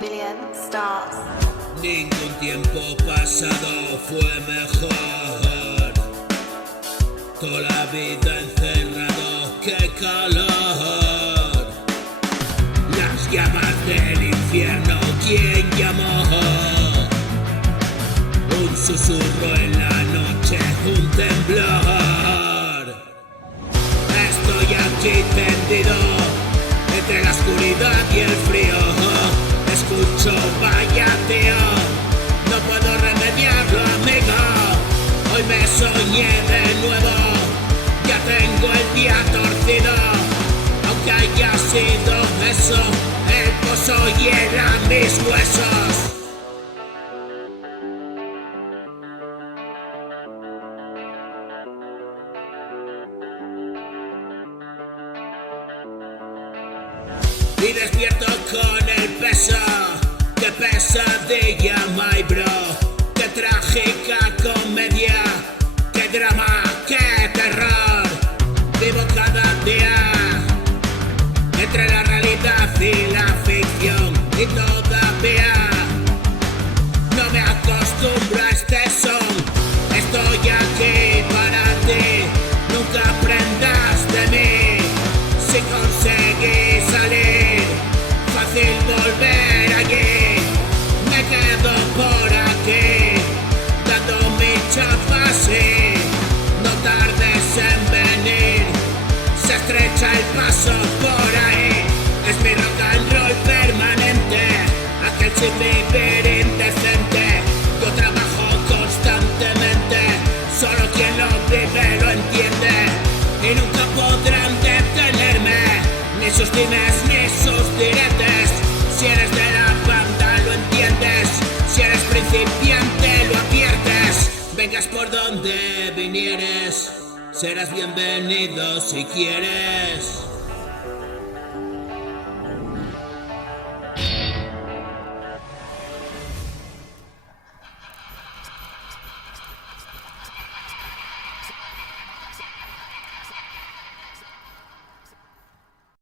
Million stars. Ningún tiempo pasado fue mejor. Toda la vida encerrado, qué calor. Las llamas del infierno, ¿quién llamó? Un susurro en la noche, un temblor. Estoy aquí tendido entre la oscuridad y el frío. Escucho, vaya tío, no puedo remediarlo, amigo. Hoy me soñé de nuevo, ya tengo el día torcido. Aunque haya sido eso, el pozo hiela mis huesos. Y despierto con el peso. Qué pesadilla, my bro. Qué trágica comedia. Qué drama, qué terror. Vivo cada día entre la realidad y la ficción. Y todavía no me acostumbro a este son. Estoy aquí para ti. Nunca aprendas de mí. Si conseguí salir, fácil volver allí. Me quedo por aquí, dando mi chapa, sí. No tardes en venir, se estrecha el paso por ahí. Es mi rock and roll permanente, aquel sin vivir indecente. Yo trabajo constantemente, solo quien lo vive lo entiende. Y nunca podrán detenerme, ni sus dimes ni sus diretes. Si eres de la banda lo entiendes, si eres principiante lo adviertes. Vengas por donde vinieres, serás bienvenido si quieres.